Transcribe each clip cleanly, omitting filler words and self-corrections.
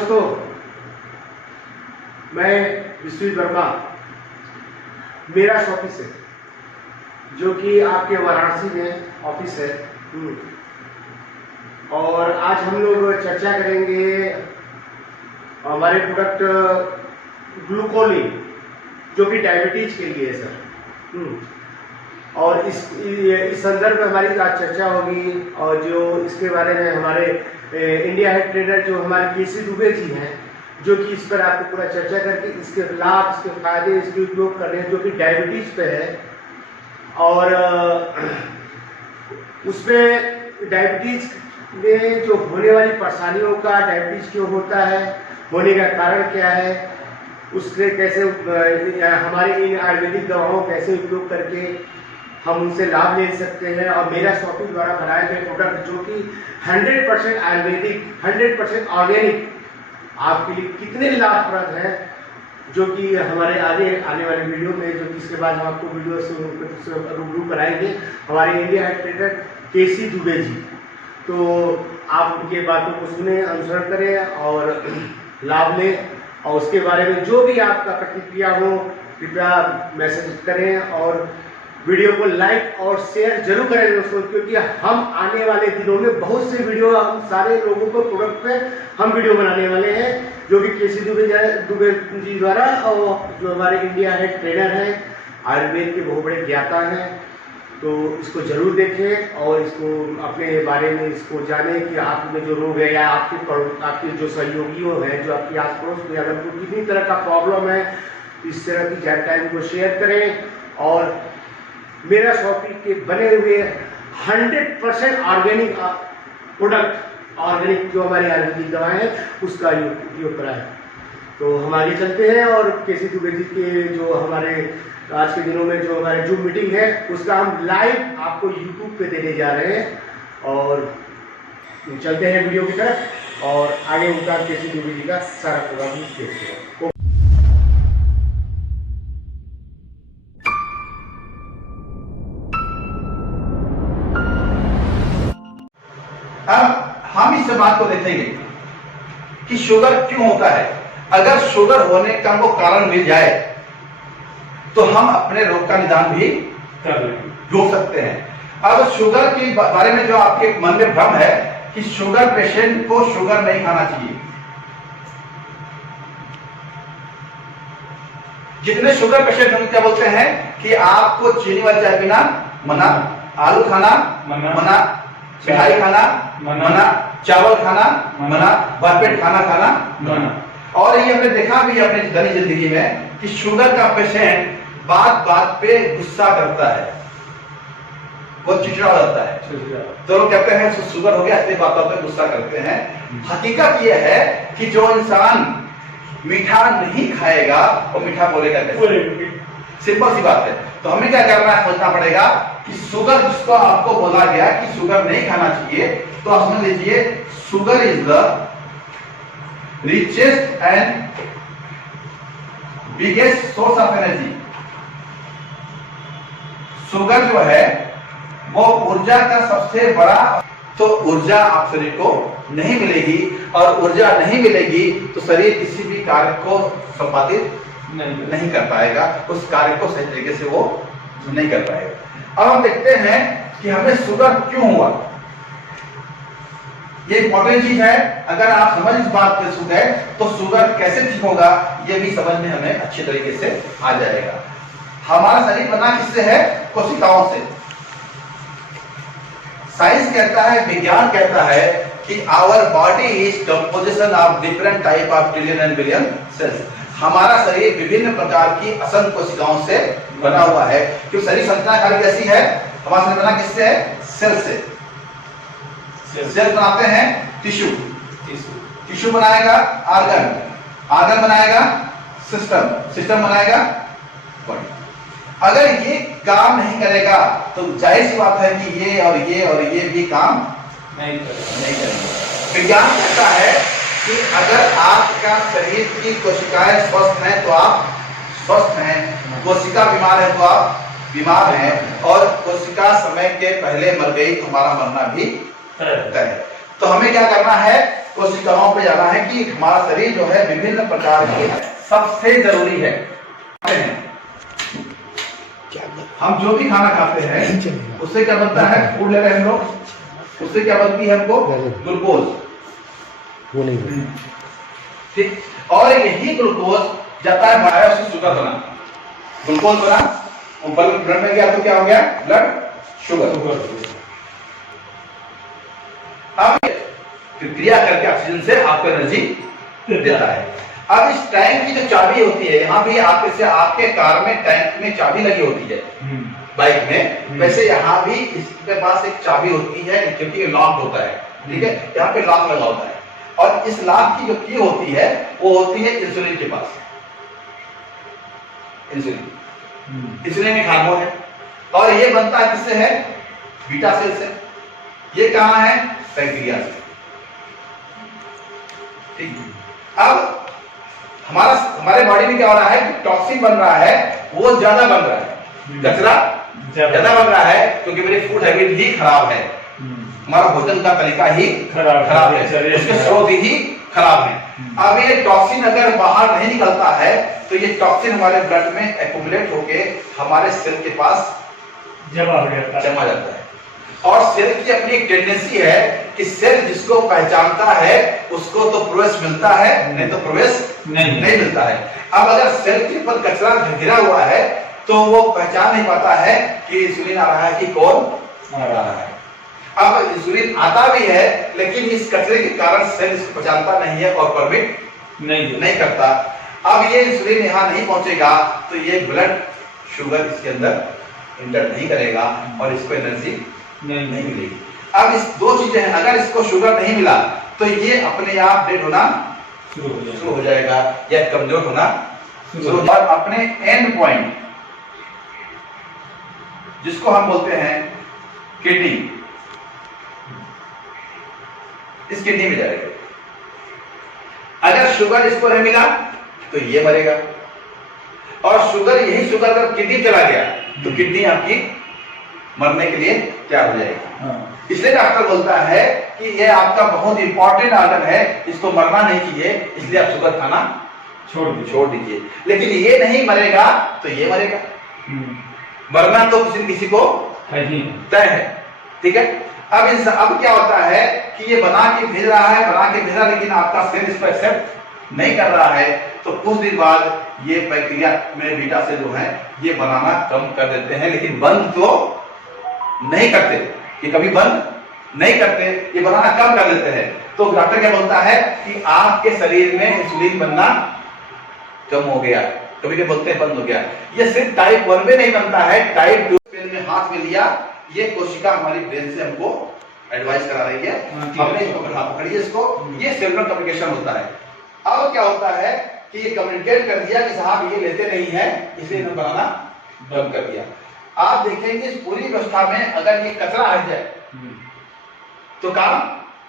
दोस्तों, मैं विश्वजीत वर्मा, मेरा ऑफिस है जो कि आपके वाराणसी में ऑफिस है। और आज हम लोग चर्चा करेंगे हमारे प्रोडक्ट ग्लूकोलिन जो कि डायबिटीज के लिए है सर। और इस संदर्भ में हमारी आज चर्चा होगी और जो इसके बारे में हमारे इंडिया हेड ट्रेनर जो हमारे केसी दुबे जी हैं, जो कि इस पर आपको पूरा चर्चा करके इसके लाभ, इसके फायदे, इसके उपयोग कर रहे हैं जो कि डायबिटीज पे है। और उसमें डायबिटीज में जो होने वाली परेशानियों का, डायबिटीज क्यों होता है, होने का कारण क्या है, उससे कैसे हमारे इन आयुर्वेदिक दवाओं कैसे उपयोग करके हम उनसे लाभ ले सकते हैं। और मेरा शॉपिंग द्वारा बनाए गए प्रोडक्ट जो कि 100% आयुर्वेदिक, 100% ऑर्गेनिक आपके लिए कितने लाभप्रद है, जो कि हमारे आगे आने वाली वीडियो में, जो कि इसके बाद हम आपको वीडियो से रूबरू कराएंगे हमारे इंडिया हेड ट्रेनर केसी दुबे जी। तो आप उनके बातों को सुने, अनुसरण करें और लाभ लें। और उसके बारे में जो भी आपका प्रतिक्रिया हो कृपया मैसेज करें और वीडियो को लाइक और शेयर जरूर करें दोस्तों, क्योंकि हम आने वाले दिनों में बहुत से वीडियो, हम सारे लोगों को प्रोडक्ट पे हम वीडियो बनाने वाले हैं जो कि केसी दुबे जी द्वारा, और जो हमारे इंडिया हेड ट्रेनर हैं, आयुर्वेद के बहुत बड़े ज्ञाता हैं। तो इसको जरूर देखें और इसको अपने बारे में इसको जानें कि आप में जो रोग है या आपके जो सहयोगियों हैं, जो आपके आस पड़ोस में अगर कोई किसी तरह का प्रॉब्लम है, तो इस तरह की जानकारी को शेयर करें। और मेरा शॉपिंग के बने हुए 100% ऑर्गेनिक प्रोडक्ट, ऑर्गेनिक जो हमारी आयुर्वेदिक दवाएं हैं, उसका उपयोग करा है। तो हम आगे चलते हैं और केसी दुबे जी के जो हमारे आज के दिनों में जो हमारे जूम मीटिंग है, उसका हम लाइव आपको यूट्यूब पे देने जा रहे हैं। और चलते हैं वीडियो की तरफ और आगे उनका केसी दुबे जी का सारा प्रोग्राम देखते हैं। अब हम इस बात को देखेंगे कि शुगर क्यों होता है। अगर शुगर होने का वो कारण मिल जाए तो हम अपने रोग का निदान भी रोक सकते हैं। अब शुगर के बारे में जो आपके मन में भ्रम है कि शुगर पेशेंट को शुगर नहीं खाना चाहिए। जितने शुगर पेशेंट हम क्या बोलते हैं कि आपको चीनी वाली चाय पीना मना, आलू खाना मना, मिठाई खाना मना, चावल खाना मना, भरपेट खाना मना। और ये हमने देखा भी अपनी दैनिक जिंदगी में कि शुगर का पेशेंट बात बात पे गुस्सा करता है, बहुत चिड़चिड़ा हो जाता है। तो लोग कहते हैं शुगर हो गया, इसलिए बात बात पे गुस्सा करते हैं। हकीकत यह है कि जो इंसान मीठा नहीं खाएगा वो मीठा बोलेगा कैसे? सिंपल सी बात है। तो हमें क्या करना है, सोचना पड़ेगा कि शुगर जिसको आपको बोला गया कि शुगर नहीं खाना चाहिए, तो आप समझ लीजिए sugar is the richest and biggest source of energy। Sugar जो है वो ऊर्जा का सबसे बड़ा, तो ऊर्जा आप शरीर को नहीं मिलेगी, और ऊर्जा नहीं मिलेगी तो शरीर किसी भी कार्य को संपादित नहीं कर पाएगा, उस कार्य को सही तरीके से वो नहीं कर पाएगा। अब हम देखते हैं कि हमें शुगर क्यों हुआ। ये इंपॉर्टेंट चीज है। अगर आप समझ इस बात के सुन गए तो शुगर कैसे ठीक होगा ये भी समझ में हमें अच्छे तरीके से आ जाएगा। हमारा शरीर बना किससे है? कोशिकाओं से। साइंस कहता है, विज्ञान कहता है कि our body is composition of different type of trillion and billion cells. हमारा शरीर विभिन्न प्रकार की असंख्य कोशिकाओं से बना हुआ है। क्योंकि शरीर संरचना खाली कैसी है? हमारा शरीर बना किससे है? सेल से। सेल बनाते हैं टिश्यू, टिश्यू बनाएगा ऑर्गन, ऑर्गन बनाएगा सिस्टम, सिस्टम बनाएगा बॉडी। अगर ये काम नहीं करेगा तो जाहिर सी बात है कि ये और ये और ये भी काम नहीं करेंगे। विज्ञान कहता है कि अगर आपका शरीर की कोशिकाएं स्वस्थ हैं तो आप स्वस्थ हैं, कोशिका बीमार है तो आप बीमार हैं, और कोशिका समय के पहले मर गई तो हमारा मरना भी तय है। तो हमें क्या करना है कोशिकाओं पे जाना है कि हमारा शरीर जो है विभिन्न प्रकार की सबसे जरूरी है। हम जो भी खाना खाते हैं उससे क्या बनता है, फूड ले रहे हैं हम लोग, उससे क्या बनती है हमको, ग्लूकोज, वो नहीं ठीक। और यही ग्लूकोज जाता है हमारा उससे शुगर बना, ग्लूकोज बना ऊपर ब्लड में गया तो क्या हो गया, ब्लड शुगर। अब क्रिया करके ऑक्सीजन से आपको एनर्जी देता है। अब इस टैंक की जो चाबी होती है, यहाँ भी आपके कार में टैंक में चाबी लगी होती है, बाइक में, वैसे यहाँ भी इसके पास एक चाबी होती है क्योंकि ये लॉक होता है, ठीक है, यहाँ पे लॉक लगा होता है। और इस लॉक की जो की होती है वो होती है इंसुलिन के पास। इंसुलिन एक हार्मोन है और ये बनता है किससे है, बीटा सेल से। ये कहां है, पैंक्रियास से, ठीक। अब हमारे बॉडी में क्या हो रहा है, टॉक्सिन बन रहा है, वो ज्यादा बन रहा है, कचरा ज्यादा बन रहा है क्योंकि मेरी फूड हैबिट ही खराब है, हमारा भोजन का तरीका ही खराब है, उसके स्रोत ही खराब है। अब ये टॉक्सिन अगर बाहर नहीं निकलता है तो ये टॉक्सिन हमारे ब्लड में एक्यूमुलेट होके हमारे सेल के पास जमा जाता है। और सेल की अपनी एक टेंडेंसी है कि सेल जिसको पहचानता है उसको तो प्रवेश मिलता है, नहीं तो प्रवेश नहीं मिलता है। अब अगर सेल के ऊपर कचरा घिरा हुआ है तो वो पहचान नहीं पाता है कि इंसुलिन आ रहा है कि कौन आ रहा है। अब इंसुलिन आता भी है लेकिन इस कचरे के कारण सेल इसको पहचानता नहीं है और परमिट नहीं करता। अब ये इंसुलिन यहाँ नहीं पहुंचेगा तो ये ब्लड शुगर इसके अंदर इंटर नहीं करेगा और इसको एनर्जी नहीं मिलेगी। अब इस दो चीजें हैं, अगर इसको शुगर नहीं मिला तो ये अपने आप डेड होना शुरू हो जाएगा या कमजोर होना शुरू हो जाएगा। अपने एंड पॉइंट जिसको हम बोलते हैं किडनी, इस किडनी में जाएगा। अगर शुगर इसको नहीं मिला तो ये मरेगा और यही शुगर अगर किडनी चला गया तो किडनी आपकी मरने के लिए तैयार हो जाएगी। इसलिए डॉक्टर बोलता है कि ये आपका बहुत इंपॉर्टेंट ऑर्गन है, इसको मरना नहीं चाहिए, इसलिए आप शुगर खाना छोड़ दीजिए। लेकिन ये नहीं मरेगा तो ये मरेगा, मरना तो किसी को तय है, ठीक है। अब क्या होता है कि ये बना के भेज रहा लेकिन आपका सेल इसको एक्सेप्ट नहीं कर रहा है, तो कुछ दिन बाद ये बैक्टीरिया में बीटा सेल जो है ये बनाना कम कर देते हैं, लेकिन बंद तो नहीं करते, ये कभी बंद नहीं करते, ये बनाना कम कर देते हैं। तो डॉक्टर क्या बोलता है कि आपके शरीर में इंसुलिन बनना कम हो गया, कभी क्या बोलते हैं बंद हो गया। ये सिर्फ टाइप 1 में नहीं बनता है, टाइप 2 में हाथ में लिया, ये कोशिका हमारी ब्रेन से हमको एडवाइस करा रही है, हमने इसको पकड़िए इसको, ये सेलुलर कम्युनिकेशन होता है। अब क्या होता है कि ये कम्युनिकेट कर दिया कि साहब ये लेते नहीं है, इसलिए इन्होंने बनाना बंद कर दिया। आप देखेंगे इस पूरी व्यवस्था में अगर ये कचरा हट जाए तो काम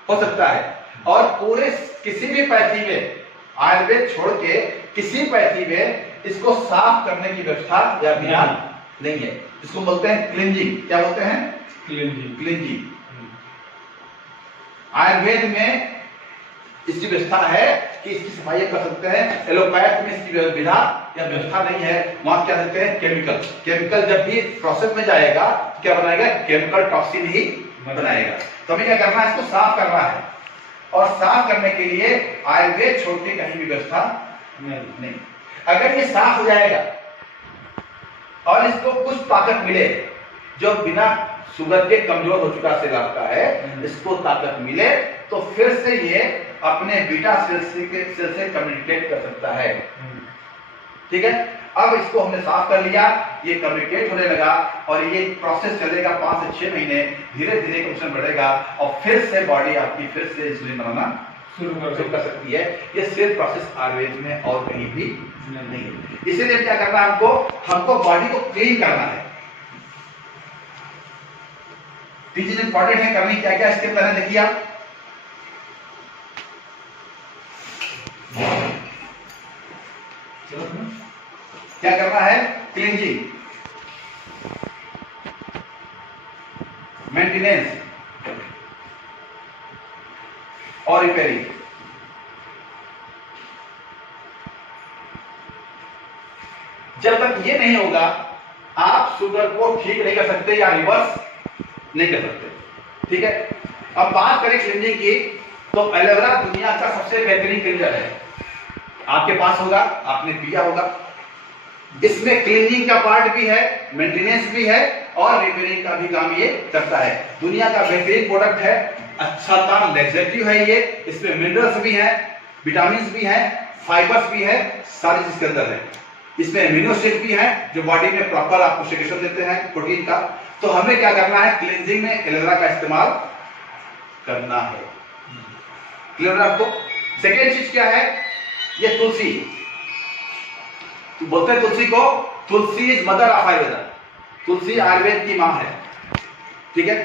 हो सकता है। और पूरे किसी भी पैथी में, आयुर्वेद छोड़ के किसी पैथी में इसको साफ करने की व्यवस्था या अभियान नहीं है। इसको बोलते हैं क्लींजिंग। क्या बोलते हैं? क्लींजिंग। आयुर्वेद में इसकी व्यवस्था है कि इसकी सफाई कर सकते हैं। एलोपैथ में इसकी विधा या व्यवस्था नहीं है, वहां क्या कहते हैं केमिकल जब भी प्रोसेस में जाएगा क्या बनाएगा, केमिकल टॉक्सिन ही बनाएगा। तो हमें क्या करना है, इसको साफ करना है, और साफ करने के लिए आयुर्वेद छोड़ के कहीं भी व्यवस्था नहीं। अगर ये साफ हो जाएगा और इसको कुछ ताकत मिले, जो बिना शुगर के कमजोर हो चुका सेल आपका है, इसको ताकत मिले तो फिर से ये अपने बीटा सेल से कम्युनिकेट कर सकता है, ठीक है। अब इसको हमने साफ कर लिया, ये कम्युनिकेट होने लगा और ये प्रोसेस चलेगा 5 से 6 महीने, धीरे धीरे कंसंट्रेशन बढ़ेगा और फिर से बॉडी आपकी फिर से इंसुलिन बनाना शुरू कर सकती है। ये सिर्फ प्रोसेस आयुर्वेद में और कहीं भी नहीं है। इसीलिए क्या करना है, हमको बॉडी को क्लीन करना है। चीज इंपॉर्टेंट है करनी क्या क्या, इसके पहले देखिए आप क्या करना है, क्लींजिंग, मेंटेनेंस। और रिपेयरिंग। जब तक ये नहीं होगा आप शुगर को ठीक नहीं कर सकते या रिवर्स नहीं कर सकते। ठीक है, अब बात करें क्लींजिंग की, तो एलोवेरा दुनिया का सबसे बेहतरीन क्लींजर है। आपके पास होगा, आपने पिया होगा। इसमें क्लीनिंग का पार्ट भी है, मेंटेनेंस भी है और रिपेयरिंग का भी काम ये करता है। दुनिया का बेहतरीन प्रोडक्ट है, अच्छा था, लग्जरियस है ये। इसमें मिनरल्स भी हैं, विटामिन भी हैं, फाइबर्स भी है, सारी चीज के अंदर है। इसमें एमिनो एसिड भी है जो बॉडी में प्रॉपर आपको सिक्रेशन देते हैं प्रोटीन का। तो हमें क्या करना है, क्लींजिंग में एलोवेरा का इस्तेमाल करना है। क्लियर है आपको? सेकेंड चीज क्या है, ये तुलसी। तो बोलते हैं तुलसी को, तुलसी इज मदर ऑफ आयुर्वेदा। तुलसी आयुर्वेद की मां है। ठीक है,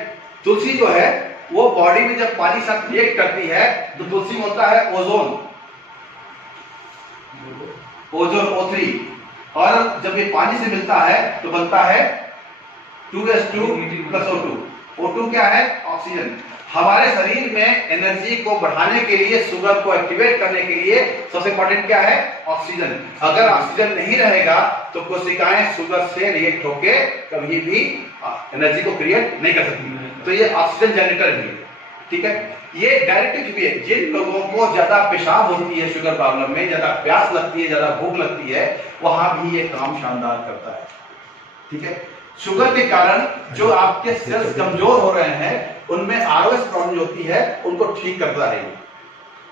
तुलसी जो है वो बॉडी में जब पानी साथ रिएक्ट करती है तो तुलसी में होता है ओजोन, ओजोन O3, और जब ये पानी से मिलता है तो बनता है 2s2 + O2। O2 क्या है, ऑक्सीजन। हमारे शरीर में एनर्जी को बढ़ाने के लिए, शुगर को एक्टिवेट करने के लिए सबसे इंपॉर्टेंट क्या है, ऑक्सीजन। अगर ऑक्सीजन नहीं रहेगा तो कोशिकाएं शुगर से रिएक्ट होके कभी भी एनर्जी को क्रिएट नहीं कर सकती। तो ये ऑक्सीजन जनरेटर भी है। ठीक है, ये डायरेक्टिव भी है। जिन लोगों को ज्यादा पेशाब होती है शुगर प्रॉब्लम में, ज्यादा प्यास लगती है, ज्यादा भूख लगती है, वहां भी ये काम शानदार करता है। ठीक है, शुगर के कारण जो आपके सेल्स कमजोर हो रहे हैं उनमें आरओएस प्रॉब्लम होती है, उनको ठीक करता है।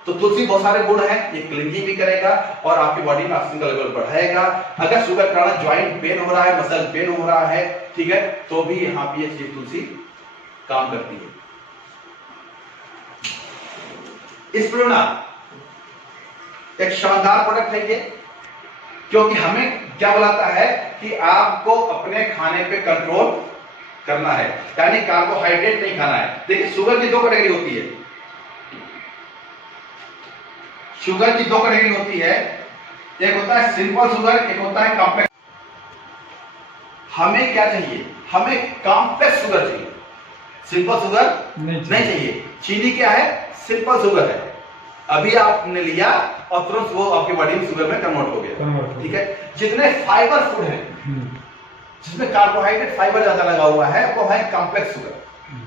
तो तुलसी बहुत सारे गुण हैं, ये क्लीनिंग भी करेगा और आपकी बॉडी में ऑक्सीजन का लेवल बढ़ाएगा। अगर शुगर के कारण ज्वाइंट पेन हो रहा है, मसल पेन हो रहा है, ठीक है, तो भी यहाँ पे ये चीज तुलसी काम करती है। स्पिरुलिना एक शानदार प्रोडक्ट है ये, क्योंकि हमें क्या बताता है कि आपको अपने खाने पे कंट्रोल करना है, यानी कार्बोहाइड्रेट नहीं खाना है। देखिए, शुगर की दो कैटेगरी होती है, शुगर की दो कैटेगरी होती है, एक होता है सिंपल शुगर, एक होता है कॉम्प्लेक्स। हमें क्या चाहिए, हमें कॉम्प्लेक्स शुगर चाहिए, सिंपल शुगर नहीं चाहिए। चीनी क्या है, सिंपल शुगर है, अभी आपने लिया और तुरंत वो आपके बॉडी में शुगर में कन्वर्ट हो गया। ठीक है, जितने फाइबर फूड है, जिसमें कार्बोहाइड्रेट फाइबर ज्यादा लगा हुआ है, वो है कॉम्प्लेक्स शुगर।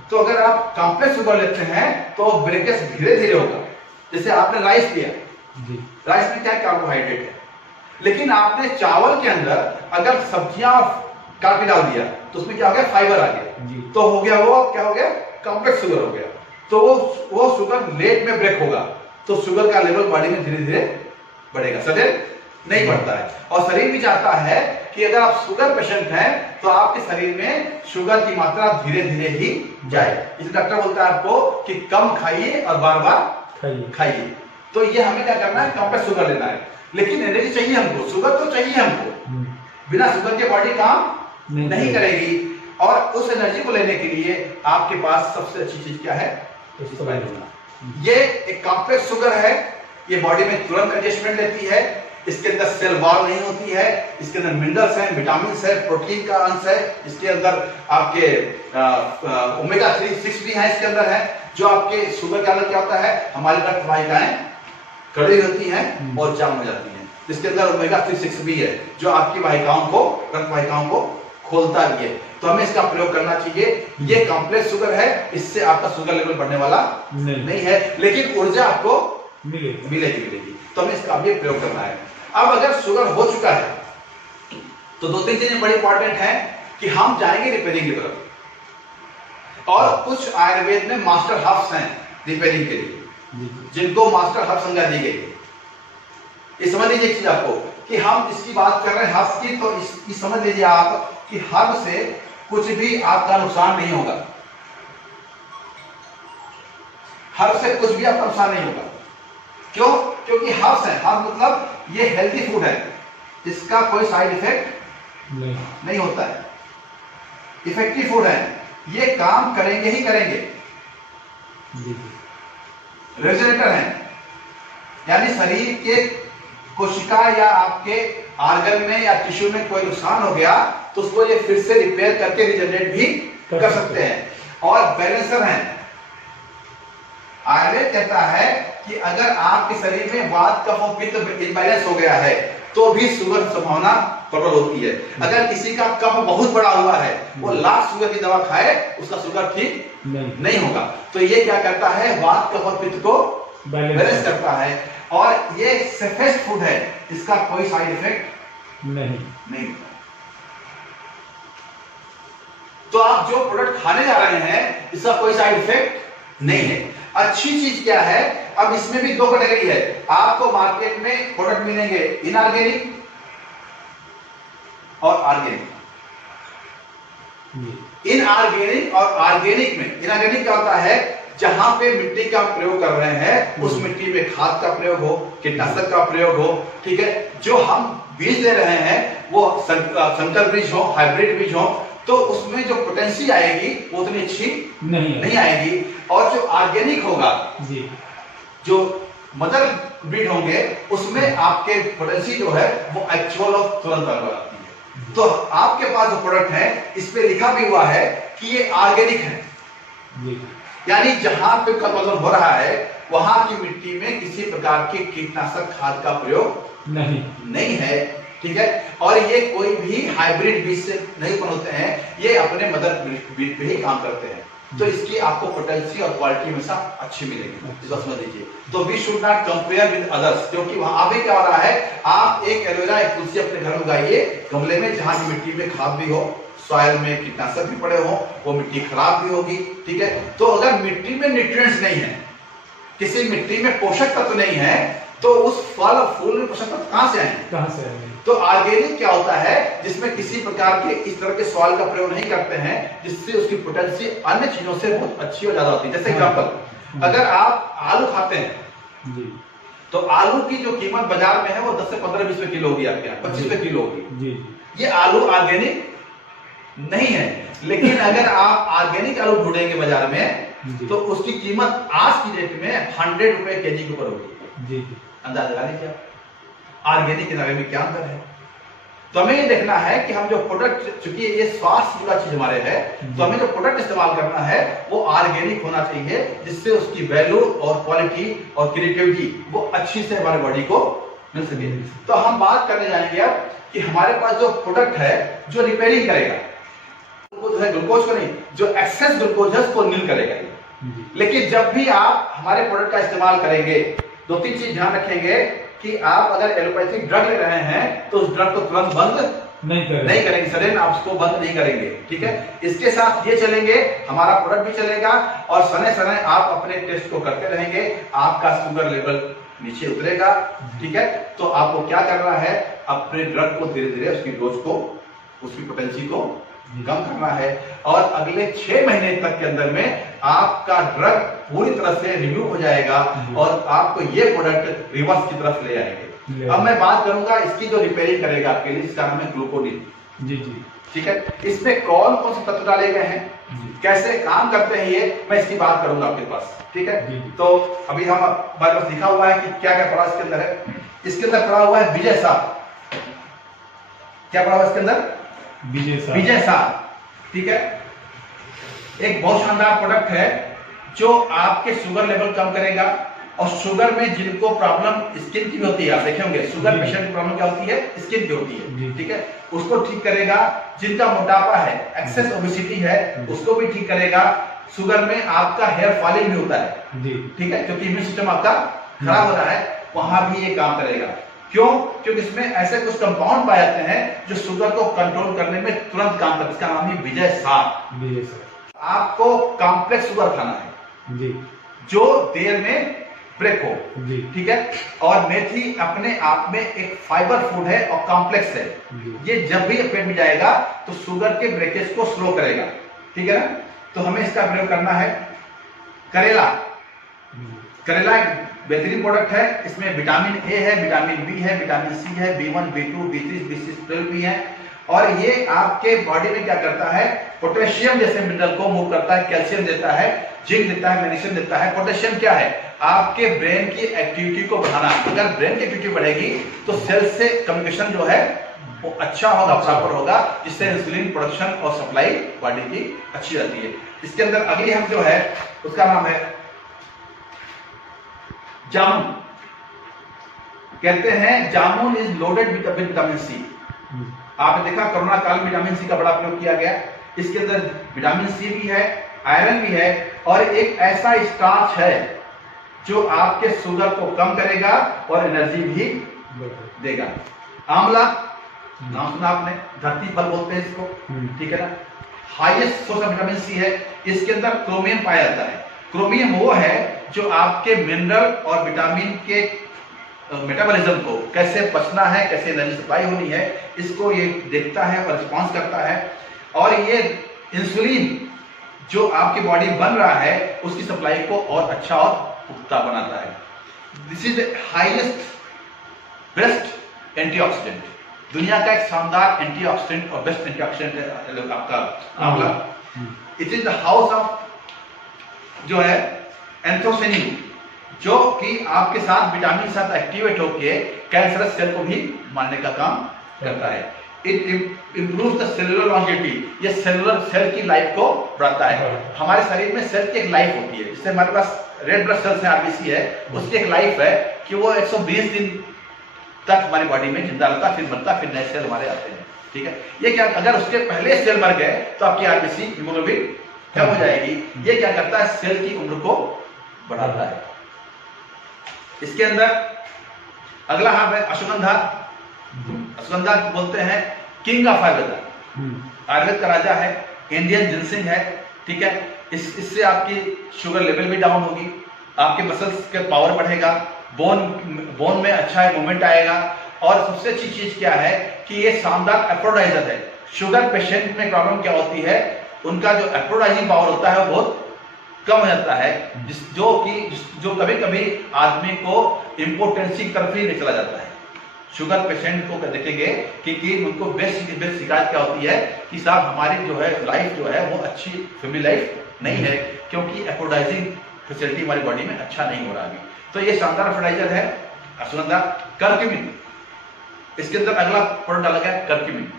तो अगर आप कॉम्प्लेक्स शुगर लेते हैं तो ब्रेकेज धीरे धीरे होगा। जैसे आपने राइस लिया, राइस में क्या है, कार्बोहाइड्रेट है, लेकिन आपने चावल के अंदर अगर सब्जियां काट के डाल दिया तो उसमें क्या हो गया, फाइबर आ गया, तो हो गया वो क्या हो गया, कॉम्प्लेक्स शुगर हो गया। तो वो शुगर लेट में ब्रेक होगा, तो शुगर का लेवल बॉडी में धीरे धीरे बढ़ेगा, सडन नहीं बढ़ता है। और शरीर भी चाहता है कि अगर आप शुगर पेशेंट हैं तो आपके शरीर में शुगर की मात्रा धीरे धीरे ही जाए। इसलिए डॉक्टर बोलता है आपको कि कम खाइए और बार बार खाइए। तो ये हमें क्या करना है, कॉम्प्लेक्स शुगर लेना है। लेकिन एनर्जी चाहिए हमको, शुगर तो चाहिए हमको, बिना शुगर के बॉडी काम नहीं करेगी। और उस एनर्जी को लेने के लिए आपके पास सबसे अच्छी चीज क्या है, ये एक कॉम्प्लेक्स शुगर है, ये बॉडी में तुरंत एडजस्टमेंट लेती है, इसके अंदर सेल वॉल नहीं होती है, इसके अंदर मिनरल्स हैं, विटामिन है, प्रोटीन का अंश है, इसके अंदर आपके ओमेगा 3-6 भी है इसके अंदर है, जो आपके शुगर के अंदर क्या होता है, हमारी रक्त वाहिकाएं कड़ी होती हैं और जाम हो जाती हैं। इसके अंदर ओमेगा 3-6 भी है जो आपकी वाहिकाओं को, रक्त वाहिकाओं को खोलता भी है। तो हमें इसका प्रयोग करना चाहिए। ये कॉम्प्लेक्स शुगर है, इससे आपका शुगर लेवल बढ़ने वाला नहीं है, लेकिन ऊर्जा आपको मिलेगी। तो हमें इसका भी प्रयोग करना है। अब अगर शुगर हो चुका है तो दो तीन चीजें बड़ी इंपॉर्टेंट है कि हम जाएंगे रिपेयरिंग की तरफ। और कुछ आयुर्वेद में मास्टर हर्ब्स हैं रिपेयरिंग के लिए, जिनको मास्टर हर्ब्स संज्ञा दी गई। ये समझ लीजिए चीज आपको कि हम इसकी बात कर रहे हैं हर्ब्स की, तो इस समझ लीजिए आप कि हर्ब से कुछ भी आपका नुकसान नहीं होगा, हर्ब से कुछ भी आपका नुकसान नहीं होगा। क्यों? क्योंकि हर्ब्स है, हर्ब मतलब ये हेल्दी फूड है, इसका कोई साइड इफेक्ट नहीं होता है, इफेक्टिव फूड है, ये काम करेंगे ही करेंगे, रेजुलेटर है, यानी शरीर के कोशिका या आपके आर्गन में या टिश्यू में कोई नुकसान हो गया तो उसको ये फिर से रिपेयर करके रिजनरेट भी कर सकते हैं। और बैलेंसर हैं, आयुर्वेद कहता है कि अगर आपके शरीर में वात कफ और पित्त इम्बैलेंस हो गया है तो भी शुगर की संभावना प्रबल होती है। अगर किसी का कफ बहुत बड़ा हुआ है, वो लाख शुगर की दवा खाए, उसका शुगर ठीक नहीं होगा। तो ये क्या करता है, वात कफ और पित्त को बैलेंस करता है और ये सेफेस्ट फूड है, इसका कोई साइड इफेक्ट नहीं। तो आप जो प्रोडक्ट खाने जा रहे हैं इसका कोई साइड इफेक्ट नहीं है। अच्छी चीज क्या है, अब इसमें भी 2 कैटेगरी है। आपको मार्केट में प्रोडक्ट मिलेंगे इनऑर्गेनिक और ऑर्गेनिक। इनऑर्गेनिक और ऑर्गेनिक में इनऑर्गेनिक क्या होता है, जहां पे मिट्टी का प्रयोग कर रहे हैं उस मिट्टी में खाद का प्रयोग हो, कीटनाशक का प्रयोग हो, ठीक है। जो हम बीज दे रहे हैं वो संकर बीज हो, हाइब्रिड बीज हो, तो उसमें जो पोटेंशियल आएगी वो उतनी अच्छी नहीं आएगी। और जो ऑर्गेनिक होगा जी, जो मदर ब्रीड होंगे, उसमें आपके पोटेंशियल जो है वो एक्चुअल ऑफ तुरंत आती है। तो आपके पास जो प्रोडक्ट है इस पे लिखा भी हुआ है कि ये ऑर्गेनिक है, यानी जहां पे उत्पादन हो रहा है वहां की मिट्टी में किसी प्रकार के कीटनाशक खाद का प्रयोग नहीं है, ठीक है। और ये कोई भी हाइब्रिड बीज से नहीं बनते हैं, ये अपने मदर ब्रीड पे ही काम करते हैं। तो इसकी आपको पोटेंशियल और क्वालिटी हमेशा अच्छी मिलेगी, इस बात समझ लीजिए। तो we should not compare with others, क्योंकि वहां अभी क्या हो रहा है, आप एक एलोवेरा एक तुलसी अपने घर में उगाइए गमले में, जहां की मिट्टी में खाद भी हो, सॉइल में कीटनाशक भी पड़े हो, वो मिट्टी खराब भी होगी, ठीक है। तो अगर मिट्टी में न्यूट्रिएंट्स नहीं है, किसी मिट्टी में पोषक तत्व नहीं है, तो उस फल फूल में पोषक तत्व कहां से आएंगे? तो ऑर्गेनिक क्या होता है, जिसमें किसी प्रकार के इस तरह के सॉइल का प्रयोग नहीं करते हैं, जिससे उसकी पोटेंशियल अन्य चीजों से बहुत अच्छी और ज्यादा होती है। जैसे एग्जांपल, अगर आप आलू खाते हैं जी, तो आलू की जो कीमत बाजार में है वो 10 से 15-20 रुपए किलो होगी, आपके यहाँ 25 रुपए किलो होगी। ये आलू ऑर्गेनिक नहीं है, लेकिन अगर आप ऑर्गेनिक आलू ढूंढेंगे बाजार में तो उसकी कीमत आज की डेट में 100 रुपए केजी के ऊपर होगी। अंदाजा लगा लीजिए ऑर्गेनिक के में क्या अंतर है। तो हमें ये देखना है कि हम जो प्रोडक्ट, चूंकि ये स्वास्थ्य जुड़ा चीज हमारे है, तो हमें जो प्रोडक्ट इस्तेमाल करना है वो ऑर्गेनिक होना चाहिए, जिससे उसकी वैल्यू और क्वालिटी और क्रिएटिविटी वो अच्छी से हमारे बॉडी को मिल सके। तो हम बात करने जाएंगे अब कि हमारे पास जो प्रोडक्ट है जो रिपेयरिंग करेगा, जो है ग्लूकोज को नहीं, जो एक्सेस ग्लूकोज है उसको नील करेगा। लेकिन जब भी आप हमारे प्रोडक्ट का इस्तेमाल करेंगे, 2-3 चीज ध्यान रखेंगे कि आप अगर एलोपैथिक ड्रग ले रहे हैं तो उस ड्रग को तुरंत बंद नहीं करेंगे, सडन आप उसको बंद नहीं करेंगे, ठीक है। इसके साथ ये चलेंगे, हमारा प्रोडक्ट भी चलेगा और समय आप अपने टेस्ट को करते रहेंगे, आपका शुगर लेवल नीचे उतरेगा, ठीक है। तो आपको क्या करना है, अपने ड्रग को धीरे धीरे उसकी डोज को, उसकी पोटेंशियल को कम करना है और अगले 6 महीने तक के अंदर में आपका ड्रग पूरी तरह से रिव्यू हो जाएगा और आपको ये प्रोडक्ट रिवर्स की तरफ ले आएंगे। अब मैं बात करूंगा इसकी जो रिपेयरिंग करेगा आपके लिए, इसका नाम है ग्लूकोडिन जी, ठीक है। इसमें कौन कौन से तत्व डाले गए हैं, कैसे काम करते हैं, ये मैं इसकी बात करूंगा आपके पास, ठीक है। तो अभी हम हमारे पास लिखा हुआ है कि क्या क्या पड़ा इसके अंदर है। इसके अंदर पड़ा हुआ है विजय साह। क्या पड़ा हुआ इसके अंदर? विजय साह, ठीक है। एक बहुत शानदार प्रोडक्ट है जो आपके शुगर लेवल कम करेगा और शुगर में जिनको प्रॉब्लम स्किन की भी होती है, आप देखे होंगे शुगर पेशेंट की प्रॉब्लम क्या होती है, स्किन की होती है, ठीक है, उसको ठीक करेगा। जिनका मोटापा है, एक्सेस ओबेसिटी है, उसको भी ठीक करेगा। शुगर में आपका हेयर फॉलिंग भी होता है, ठीक है, क्योंकि इम्यून सिस्टम आपका खराब हो रहा है, वहां भी ये काम करेगा। क्यों? क्योंकि इसमें ऐसे कुछ कंपाउंड पाए जाते हैं जो शुगर को कंट्रोल करने में तुरंत काम करते हैं। इसका नाम है विजय साह। आपको कॉम्प्लेक्स शुगर खाना है जी, जो देर में ब्रेक हो, ठीक है। और मेथी अपने आप में एक फाइबर फूड है और कॉम्प्लेक्स है, ये जब भी पेट में जाएगा तो शुगर के ब्रेकेज को स्लो करेगा, ठीक है ना। तो हमें इसका प्रयोग करना है। करेला एक बेहतरीन प्रोडक्ट है, इसमें विटामिन ए है, विटामिन बी है, विटामिन सी है, B1, B2, B3, B6, B12 भी है। और ये आपके बॉडी में क्या करता है, पोटेशियम जैसे मिनरल को मूव करता है, कैल्शियम देता है, जिंक देता है, मैग्नीशियम देता है। पोटेशियम क्या है, आपके ब्रेन की एक्टिविटी को बढ़ाना। अगर ब्रेन की एक्टिविटी बढ़ेगी तो सेल से कम्युनिकेशन जो है वो अच्छा होगा, प्रॉपर होगा, जिससे इंसुलिन प्रोडक्शन और सप्लाई बॉडी की अच्छी रहती है। इसके अंदर अगली हम जो है उसका नाम है जामुन कहते हैं, jamun is loaded with vitamin C. आपने देखा कोरोना काल में विटामिन सी का बड़ा प्रयोग किया गया। इसके अंदर विटामिन सी भी है, आयरन भी है, और एक ऐसा स्टार्च है जो आपके शुगर को कम करेगा और एनर्जी भी देगा। आंवला नाम सुना आपने, धरती फल बोलते हैं इसको, ठीक है ना। Highest source of vitamin C है। इसके अंदर क्रोमियम पाया जाता है। क्रोमियम वो है जो आपके मिनरल और विटामिन के मेटाबॉलिज्म को, कैसे पचना है, कैसे एनर्जी सप्लाई होनी है, इसको ये देखता है और रिस्पॉन्स करता है। और ये इंसुलिन जो आपकी बॉडी बन रहा है उसकी सप्लाई को और अच्छा और पुख्ता बनाता है। This is highest best antioxidant, दुनिया का एक शानदार एंटीऑक्सीडेंट और बेस्ट एंटीऑक्सीडेंट आपका आंवला। It is the house of जो है एंथ्रोसिनिन, जो कि आपके साथ विटामिन के साथ एक्टिवेट होकर कैंसरस सेल को भी मारने का काम करता है। It improve the cellular longevity, ये सेलुलर सेल की लाइफ को बढ़ाता है। हमारे शरीर में सेल की एक लाइफ होती है, जिससे हमारे पास रेड ब्लड सेल्स है, आरबीसी है, उसकी एक लाइफ है कि वो 120 दिन तक हमारी बॉडी में जिंदा रहता, फिर मरता, फिर नए सेल हमारे आते हैं, ठीक है। ये क्या, अगर उसके पहले सेल मर गए तो आपकी आरबीसी हीमोग्लोबिन कम हो जाएगी। ये क्या करता है, सेल की उम्र को बढ़ाता है। इसके अंदर अगला हाथ है अश्वगंधा। अश्वगंधा बोलते हैं किंग ऑफ आयुर्वेद, आयुर्वेद का राजा है, इंडियन जिनसिंग है, ठीक है। इससे आपकी शुगर लेवल भी डाउन होगी, आपके मसल्स का पावर बढ़ेगा, बोन में अच्छा मूवमेंट आएगा। और सबसे अच्छी चीज क्या है कि ये शानदार एप्रोडाइजर है। शुगर पेशेंट में प्रॉब्लम क्या होती है, उनका जो एप्रोडाइजिंग पावर होता है वो बहुत कम हो जाता है, जो कभी कभी आदमी को इम्पोर्टेंसी की तरफ ही ले चला जाता है। शुगर पेशेंट को देखेंगे कि उनको बेस्ट शिकायत क्या होती है कि साहब हमारी जो है लाइफ जो है वो अच्छी फैमिली लाइफ नहीं है, क्योंकि एप्रोडाइजिंग फैसिलिटी हमारी बॉडी में अच्छा नहीं हो रहा है। तो ये शानदार एप्रोडाइजर है अश्वगंधा। कर्क्यूमिन, इसके अंदर अगला प्रोडक्ट डाला गया कर्क्यूमिन।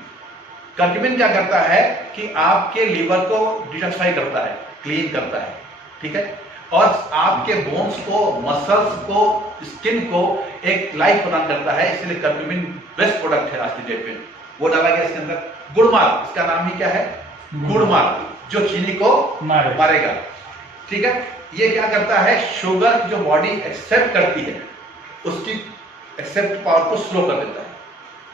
कर्क्यूमिन क्या करता है कि आपके लीवर को डिटॉक्सिफाई करता है, क्लीन करता है, ठीक है, और आपके बोन्स को, मसल्स को, स्किन को एक लाइफ प्रदान करता है। इसलिए कर्क्यूमिन बेस्ट प्रोडक्ट है आज की डेट में। वो डाला गया इसके अंदर। गुड़माल, इसका नाम ही क्या है, गुड़माल, जो चीनी को मारेगा, ठीक है। ये क्या करता है, शुगर जो बॉडी एक्सेप्ट करती है उसकी एक्सेप्ट पावर को स्लो कर देता है।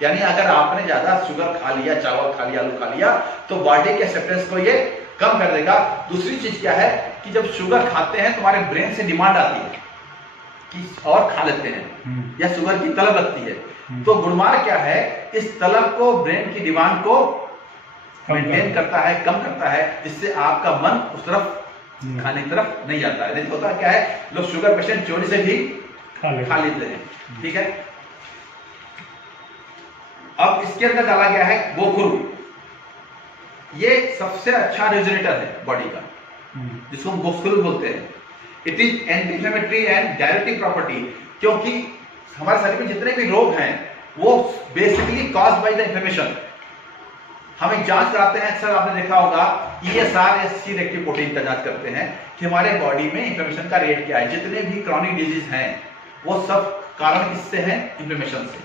यानी अगर आपने ज्यादा शुगर खा लिया, चावल खा लिया, आलू खा लिया, तो बॉडी के एक्सेप्टेंस को ये कम कर देगा। दूसरी चीज क्या है कि जब शुगर खाते हैं तुम्हारे ब्रेन से डिमांड आती है कि और खा लेते हैं, या शुगर की तलब लगती है। तो गुड़माल क्या है, इस तलब को, ब्रेन की डिमांड को मेंटेन करता है, कम करता है, जिससे आपका मन उस तरफ खाने की तरफ नहीं जाता है। नहीं होता क्या है, लोग शुगर पेशेंट चोरी से भी खा लेते हैं, ठीक है। अब इसके अंदर डाला गया है गोखरू। ये सबसे अच्छा रेजुलेटर है बॉडी का, जिसको हम गोखरू बोलते हैं। It is anti inflammatory and diuretic property, क्योंकि हमारे शरीर में जितने भी रोग हैं वो basically caused by the inflammation. हम एक जांच कराते हैं, अक्सर आपने देखा होगा ESR सी रेक्टिव प्रोटीन का जांच करते हैं कि हमारे बॉडी में इंफ्लेमेशन का रेट क्या है। जितने भी क्रॉनिक डिजीज हैं वो सब कारण किससे हैं, इंफ्लेमेशन से।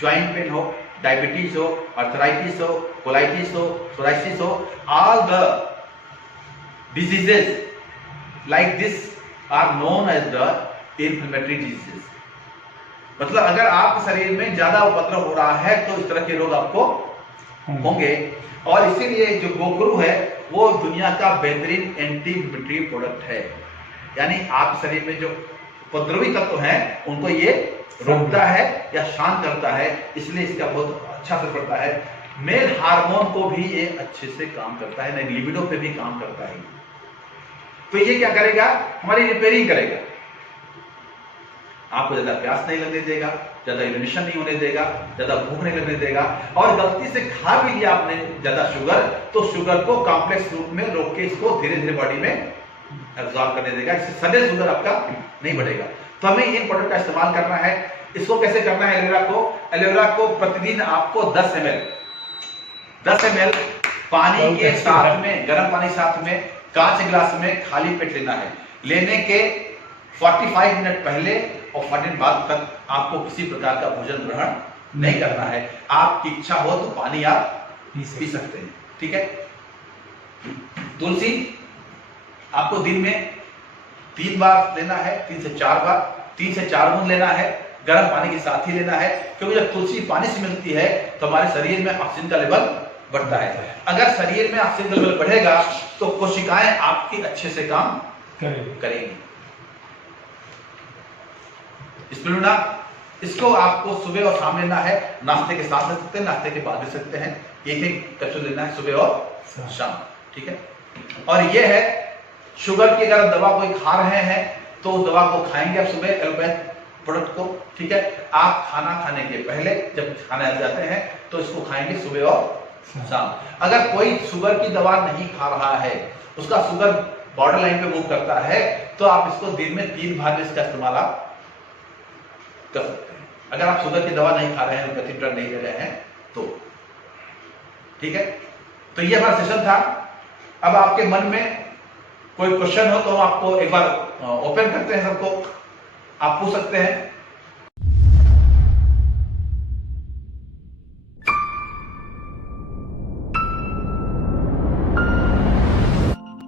ज्वाइंट पेन हो, डायबिटीज हो, अर्थराइटिस हो, कोलाइटिस हो, सोराइसिस हो, all the diseases like this are known as the inflammatory diseases. मतलब अगर आपके शरीर में ज्यादा उपद्रव हो रहा है तो इस तरह के रोग आपको होंगे। और इसीलिए जो गोखरू है वो दुनिया का बेहतरीन एंटी इन्फ्लेमेटरी प्रोडक्ट है। यानी आपके शरीर में जो उपद्रवी तत्व हैं उनको ये रोकता है या शांत करता है, इसलिए इसका बहुत अच्छा असर पड़ता है। मेल हार्मोन को भी ये अच्छे से काम करता है, लिबिडो पे भी काम करता है। तो ये क्या करेगा, हमारी रिपेयरिंग करेगा, आपको ज्यादा प्यास नहीं लगने देगा, ज्यादा यूरिनेशन नहीं होने देगा, ज्यादा भूख नहीं लगने देगा। और गलती से खा भी लिया आपने ज्यादा शुगर, तो शुगर को कॉम्प्लेक्स रूप में रोक के इसको धीरे धीरे बॉडी में एब्जॉर्ब करने देगा, इससे सडन शुगर आपका नहीं बढ़ेगा। तो हमें इन प्रोडक्ट का इस्तेमाल करना है। इसको कैसे करना है, एलोवेरा को प्रतिदिन आपको 10 ml पानी के साथ में, गर्म पानी साथ में, कांच गिलास में खाली पेट लेना है। लेने के 45 मिनट पहले और 14 बाद तक आपको किसी प्रकार का भोजन ग्रहण नहीं करना है। आपकी इच्छा हो तो पानी आप पी सकते हैं, ठीक है। तुलसी आपको दिन में 3 बार लेना है, 3 से 4 बार, 3 से 4 बूंद लेना है, गर्म पानी के साथ ही लेना है, क्योंकि जब तुलसी पानी से मिलती है तो हमारे शरीर में ऑक्सीजन का लेवल बढ़ता है। अगर शरीर में ऑक्सीजन का लेवल बढ़ेगा तो कोशिकाएं आपकी अच्छे से काम करेंगी। स्पिरुलिना, इसको आपको सुबह और शाम लेना है, नाश्ते के साथ ले सकते हैं, नाश्ते के बाद ले सकते हैं, एक कैप्सूल लेना है सुबह और शाम, ठीक है। और ये है शुगर की अगर दवा कोई खा रहे हैं तो उस दवा को खाएंगे आप सुबह, एलोपैथ प्रोडक्ट को, ठीक है। आप खाना खाने के पहले जब खाने जाते हैं तो इसको खाएंगे सुबह और शाम। अगर कोई शुगर की दवा नहीं खा रहा है, उसका शुगर बॉर्डर लाइन पे मूव करता है, तो आप इसको दिन में 3 बार इसका इस्तेमाल आप कर सकते हैं। अगर आप शुगर की दवा नहीं खा रहे हैं, एलोपैथिक ड्रग नहीं ले रहे हैं तो, ठीक है। तो ये हमारा सेशन था। अब आपके मन में कोई क्वेश्चन हो तो हम आपको एक बार ओपन करते हैं, सबको आप पूछ सकते हैं।